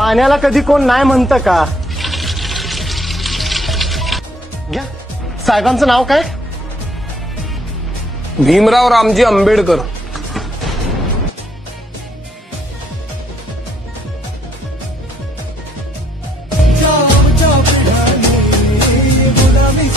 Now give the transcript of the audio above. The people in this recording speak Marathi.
पाण्याला कधी कोण नाही म्हणतं का? घ्या, साहेबांचं नाव काय? भीमराव रामजी आंबेडकर. गुलामी